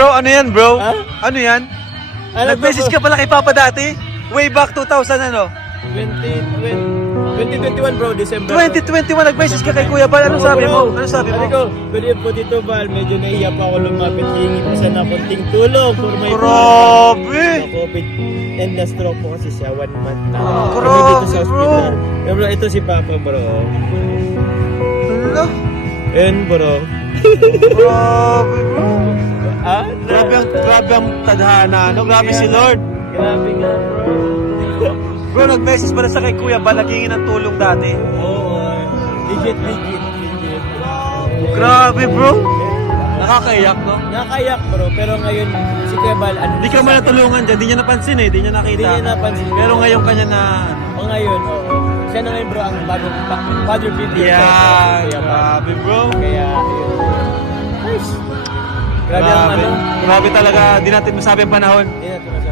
Bro, ano yan bro? Ha? Ano yan? Ano Nag-message to, ka pala kay Papa dati? Way back 2000 ano? 2021 bro, December. 2021 nag-message ka kay Kuya Bal. Ano sabi mo? Ano sabi mo? Sabi ko, pwede po dito Bal, medyo nahiya pa ako lumapit. Hingi po sana konting tulong for my Grabe! COVID and na-stroke po kasi siya 1 month na. Grabe, Kami dito sa bro. hospital. Pero bro, ito si Papa bro. Hala, And bro. grabe bro. Grabe ang tadhana. No? Grabe si Lord. Grabe nga bro. Bro, nag-message pala sa kay Kuya Bal. Naghingi ng tulong dati. Oo. Legit. Grabe bro. Nakakaiyak no? Nakakayak bro, pero ngayon si Kuya Bal, ano? Hindi ka man natulungan dyan. Di niya napansin eh. Di niya nakita. Hindi niya napansin. Pero ngayon kanya na... O ngayon, oo. Siya na ngayon bro ang bagong father figure. Yeah. Kuya Bal. Grabe bro. Kaya, ayun. Nice. Grabe ang ano. Grabe talaga. Di natin masabi ang panahon. Hindi natin masabi.